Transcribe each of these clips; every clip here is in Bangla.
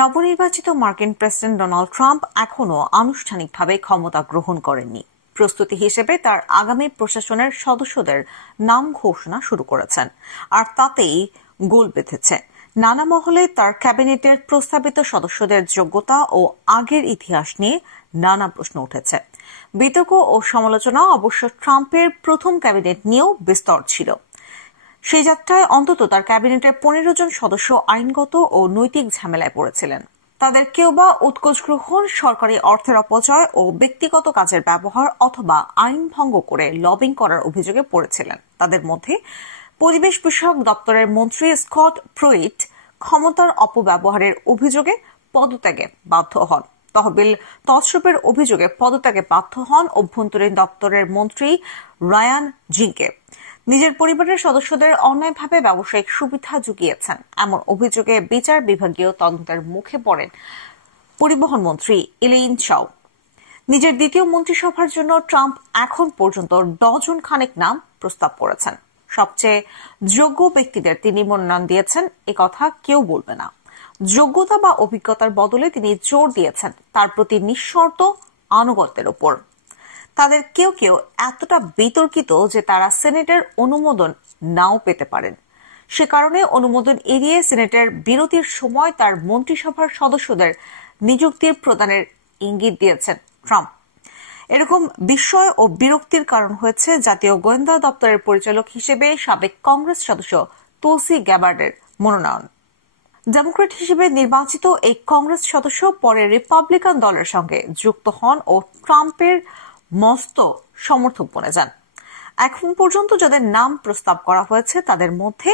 নবনির্বাচিত মার্কিন প্রেসিডেন্ট ডোনাল্ড ট্রাম্প এখনো আনুষ্ঠানিকভাবে ক্ষমতা গ্রহণ করেননি। প্রস্তুতি হিসেবে তার আগামী প্রশাসনের সদস্যদের নাম ঘোষণা শুরু করেছেন, আর তাতেই গোল বেঁধেছে। নানা মহলে তার ক্যাবিনেটের প্রস্তাবিত সদস্যদের যোগ্যতা ও আগের ইতিহাস নিয়ে নানা প্রশ্ন উঠেছে। বিতর্ক ও সমালোচনা অবশ্য ট্রাম্পের প্রথম ক্যাবিনেট নিয়েও বিস্তর ছিল। সেই যাত্রায় অন্তত তার ক্যাবিনেটের 15 জন সদস্য আইনগত ও নৈতিক ঝামেলায় পড়েছিলেন। তাদের কেউ বা উৎকোচ গ্রহণ, সরকারি অর্থের অপচয় ও ব্যক্তিগত কাজের ব্যবহার অথবা আইন ভঙ্গ করে লবিং করার অভিযোগে পড়েছিলেন। তাদের মধ্যে পরিবেশ বিষয়ক দপ্তরের মন্ত্রী স্কট প্রুইট ক্ষমতার অপব্যবহারের অভিযোগে পদত্যাগে বাধ্য হন। তহবিল তছরূপের অভিযোগে পদত্যাগে বাধ্য হন অভ্যন্তরীণ দপ্তরের মন্ত্রী রায়ান জিংকে। নিজের পরিবারের সদস্যদের অন্যায়ভাবে ব্যবসায়িক সুবিধা জুগিয়েছেন এমন অভিযোগে বিচার বিভাগীয় তদন্তের মুখে পড়েন পরিবহন মন্ত্রী এলেইন চাও। নিজের দ্বিতীয় মন্ত্রিসভার জন্য ট্রাম্প এখন পর্যন্ত ডজন খানেক নাম প্রস্তাব করেছেন। সবচেয়ে যোগ্য ব্যক্তিদের তিনি মনোনয়ন দিয়েছেন, একথা কেউ বলবে না। যোগ্যতা বা অভিজ্ঞতার বদলে তিনি জোর দিয়েছেন তার প্রতি নিঃশর্ত আনুগত্যের উপর। তাদের কেউ কেউ এতটা বিতর্কিত যে তারা সিনেটের অনুমোদন নাও পেতে পারেন। সে কারণে অনুমোদন এড়িয়ে সিনেটের বিরতির সময় তার মন্ত্রিসভার সদস্যদের নিযুক্তির প্রদানের ইঙ্গিত দিয়েছেন ট্রাম্প। এরকম বিস্ময় ও বিরক্তির কারণ হয়েছে জাতীয় গোয়েন্দা দপ্তরের পরিচালক হিসেবে সাবেক কংগ্রেস সদস্য তুলসি গ্যাবার্ডের মনোনয়ন। ডেমোক্রেট হিসেবে নির্বাচিত এই কংগ্রেস সদস্য পরে রিপাবলিকান দলের সঙ্গে যুক্ত হন ও ট্রাম্পের মস্ত সমর্থক বনে যান। এখন পর্যন্ত যাদের নাম প্রস্তাব করা হয়েছে তাদের মধ্যে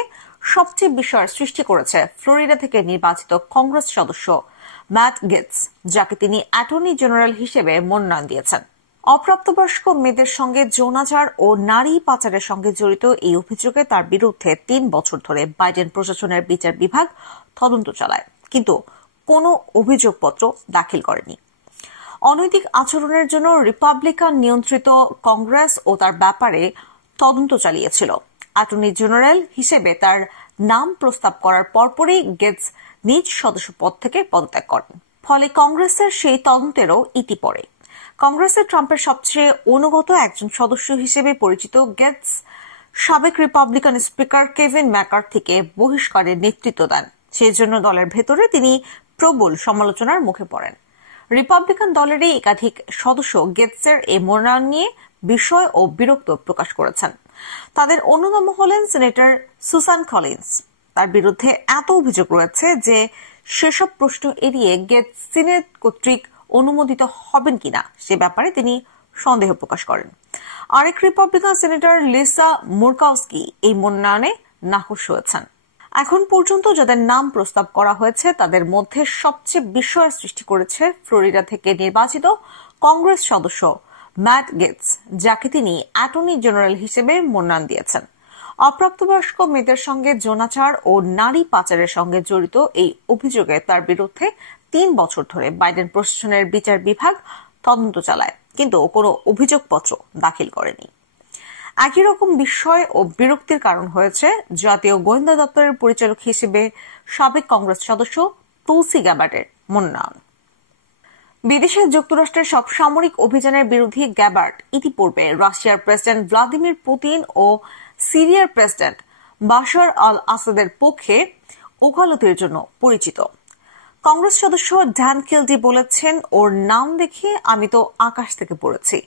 সবচেয়ে বিস্ময়ের সৃষ্টি করেছে ফ্লোরিডা থেকে নির্বাচিত কংগ্রেস সদস্য ম্যাট গেটস, যাকে তিনি অ্যাটর্নি জেনারেল হিসেবে মনোনয়ন দিয়েছেন। অপ্রাপ্তবয়স্ক মেয়েদের সঙ্গে যৌনাচার ও নারী পাচারের সঙ্গে জড়িত এই অভিযোগে তার বিরুদ্ধে 3 বছর ধরে বাইডেন প্রশাসনের বিচার বিভাগ তদন্ত চালায়, কিন্তু কোনো অভিযোগপত্র দাখিল করেনি। অনৈতিক আচরণের জন্য রিপাবলিকান নিয়ন্ত্রিত কংগ্রেস ও তার ব্যাপারে তদন্ত চালিয়েছিল। অ্যাটর্নি জেনারেল হিসেবে তার নাম প্রস্তাব করার পরপরই গেটস নিজ সদস্য পদ থেকে পদত্যাগ করেন। ফলে কংগ্রেসের সেই তদন্তেরও ইতি পড়ে। কংগ্রেসের ট্রাম্পের সবচেয়ে অনুগত একজন সদস্য হিসেবে পরিচিত গেটস সাবেক রিপাবলিকান স্পিকার কেভিন ম্যাকার্থিকে বহিষ্কারের নেতৃত্ব দেন। সেই জন্য দলের ভেতরে তিনি প্রবল সমালোচনার মুখে পড়েন। রিপাবলিকান দলেরই একাধিক সদস্য গেটসের এই মনোনয়ন নিয়ে বিস্ময় ও বিরক্ত প্রকাশ করেছেন। তাদের অন্যতম হলেন সিনেটর সুসান কলিন্স। তার বিরুদ্ধে এত অভিযোগ রয়েছে যে সেসব প্রশ্ন এড়িয়ে গেটস সিনেট কর্তৃক অনুমোদিত হবেন কিনা সে ব্যাপারে তিনি সন্দেহ প্রকাশ করেন। আরেক রিপাবলিকান সিনেটর লিসা মুরকাউস্কি এই মনোনয়নে নাখোশ হয়েছেন। এখন পর্যন্ত যাদের নাম প্রস্তাব করা হয়েছে তাদের মধ্যে সবচেয়ে বিস্ময়ের সৃষ্টি করেছে ফ্লোরিডা থেকে নির্বাচিত কংগ্রেস সদস্য ম্যাট গেটস, যাকে তিনি অ্যাটর্নি জেনারেল হিসেবে মনোনয়ন দিয়েছেন। অপ্রাপ্তবয়স্ক মেয়েদের সঙ্গে যৌনাচার ও নারী পাচারের সঙ্গে জড়িত এই অভিযোগে তার বিরুদ্ধে 3 বছর ধরে বাইডেন প্রশাসনের বিচার বিভাগ তদন্ত চালায়, কিন্তু কোনো অভিযোগপত্র দাখিল করেনি। একই রকম বিস্ময় ও বিরক্তির কারণ হয়েছে জাতীয় গোয়েন্দা দপ্তরের পরিচালক হিসেবে সাবেক কংগ্রেস সদস্য তুলসি গ্যাবার্ডের মনোনয়ন। বিদেশে যুক্তরাষ্ট্রের সব সামরিক অভিযানের বিরোধী গ্যাবার্ড ইতিপূর্বে রাশিয়ার প্রেসিডেন্ট ভ্লাদিমির পুতিন ও সিরিয়ার প্রেসিডেন্ট বাশার আল আসাদের পক্ষে ওকালতির জন্য পরিচিত। কংগ্রেস সদস্য ড্যান কিলডি বলেছেন, ওর নাম দেখে আমি তো আকাশ থেকে পড়েছি।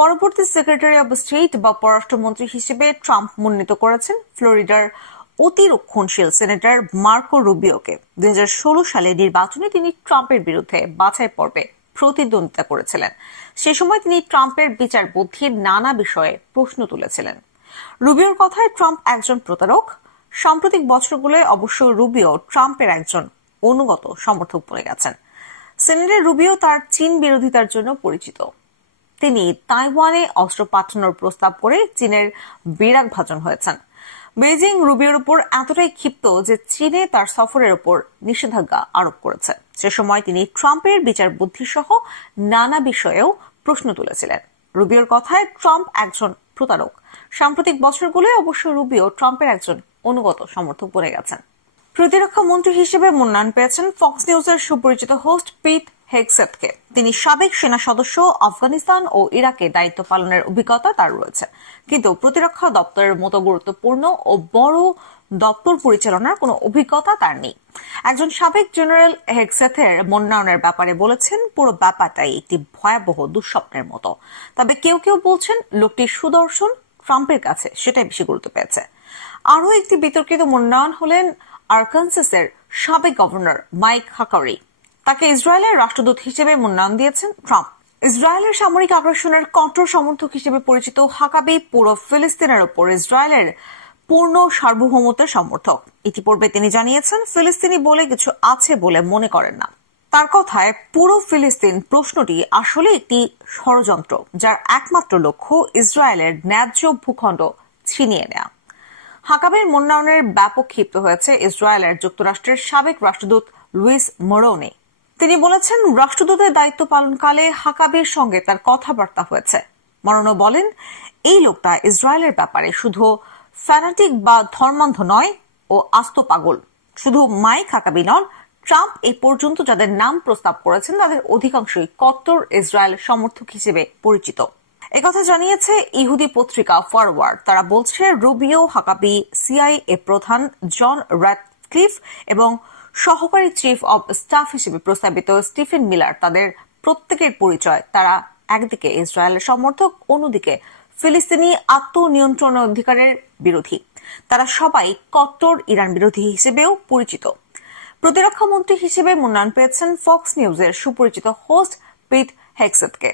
পরবর্তী সেক্রেটারি অব স্টেট বা পররাষ্ট্রমন্ত্রী হিসেবে ট্রাম্প মনোনীত করেছেন ফ্লোরিডার অতি রক্ষণশীল সিনেটর মার্কো রুবিওকে। 2016 সালে নির্বাচনে তিনি ট্রাম্পের বিরুদ্ধে বাছাই পর্বে প্রতিদ্বন্দ্বিতা করেছিলেন। সে সময় তিনি ট্রাম্পের বিচার বুদ্ধির নানা বিষয়ে প্রশ্ন তুলেছিলেন। রুবিওর কথায় ট্রাম্প একজন প্রতারক। সাম্প্রতিক বছরগুলোয় অবশ্য রুবিও ট্রাম্পের একজন অনুগত সমর্থক বনে গেছেন। সিনেটর রুবিও তার চীন বিরোধিতার জন্য পরিচিত। তিনি তাইওয়ানে অস্ত্র পাঠানোর প্রস্তাব করে চীনের বিরাগভাজন হয়েছেন। বেইজিং রুবিওর উপর এতটাই ক্ষিপ্ত যে চীনে তার সফরের উপর নিষেধাজ্ঞা আরোপ করেছে। সে সময় তিনি ট্রাম্পের বিচার বুদ্ধি সহ নানা বিষয়েও প্রশ্ন তুলেছিলেন। রুবিওর কথায় ট্রাম্প একজন প্রতারক। সাম্প্রতিক বছরগুলোয় অবশ্য রুবিও ট্রাম্পের একজন অনুগত সমর্থক বনে গেছেন। প্রতিরক্ষা মন্ত্রী হিসেবে মনোনয়ন পেয়েছেন ফক্স নিউজের সুপরিচিত হোস্ট পিট হেগসেথকে। তিনি সাবেক সেনা সদস্য, আফগানিস্তান ও ইরাকে দায়িত্ব পালনের অভিজ্ঞতা তার রয়েছে, কিন্তু প্রতিরক্ষা দপ্তরের মতো গুরুত্বপূর্ণ ও বড় দপ্তর পরিচালনার কোনো অভিজ্ঞতা তার নেই। একজন সাবেক জেনারেল হেগসেথের মনোনয়নের ব্যাপারে বলেছেন, পুরো ব্যাপারটাই একটি ভয়াবহ দুঃস্বপ্নের মতো। তবে কেউ কেউ বলছেন লোকটির সুদর্শন ট্রাম্পের কাছে সেটাই বেশি গুরুত্ব পেয়েছে। আরও একটি বিতর্কিত মনোনয়ন হলেন আরকানসাসের সাবেক গভর্নর মাইক হাকারি। তাকে ইসরায়েলের রাষ্ট্রদূত হিসেবে মনোনয়ন দিয়েছেন ট্রাম্প। ইসরায়েলের সামরিক আগ্রাসনের কঠোর সমর্থক হিসেবে পরিচিত হাকাবি পুরো ফিলিস্তিনের ওপর ইসরায়েলের পূর্ণ সার্বভৌমত্বের সমর্থক। ইতিপূর্বে তিনি জানিয়েছেন, ফিলিস্তিনি বলে কিছু আছে বলে মনে করেন না। তার কথায়, পুরো ফিলিস্তিন প্রশ্নটি আসলে একটি ষড়যন্ত্র, যার একমাত্র লক্ষ্য ইসরায়েলের ন্যায্য ভূখণ্ড ছিনিয়ে নেওয়া। হাকাবির মনোনয়নের ব্যাপক ক্ষিপ্ত হয়েছে ইসরায়েলের যুক্তরাষ্ট্রের সাবেক রাষ্ট্রদূত লুইস মোরোনি। তিনি বলেছেন, রাষ্ট্রদূতের দায়িত্ব পালনকালে হাকাবির সঙ্গে তার কথাবার্তা হয়েছে। মোরোনো বলেন, এই লোকটা ইসরায়েলের ব্যাপারে শুধু ফ্যানাটিক বা ধর্মান্ধ নয়, ও আস্ত পাগল। শুধু মাইক হাকাবি নন, ট্রাম্প এই পর্যন্ত যাদের নাম প্রস্তাব করেছেন তাদের অধিকাংশই কট্টর ইসরায়েল সমর্থক হিসেবে পরিচিত। একথা জানিয়েছে ইহুদি পত্রিকা ফরওয়ার্ড। তারা বলছে, রুবিও, হাকাবি, সিআইএ প্রধান জন র্যাটক্লিফ এবং সহকারী চিফ অব স্টাফ হিসেবে প্রস্তাবিত স্টিফেন মিলার, তাদের প্রত্যেকের পরিচয় তারা একদিকে ইসরায়েলের সমর্থক, অন্যদিকে ফিলিস্তিনি আত্মনিয়ন্ত্রণ অধিকারের বিরোধী। তারা সবাই কট্টর ইরান বিরোধী হিসেবেও পরিচিত। প্রতিরক্ষা মন্ত্রী হিসেবে মনোনয়ন পেয়েছেন ফক্স নিউজের সুপরিচিত হোস্ট পিট হেগসেথকে।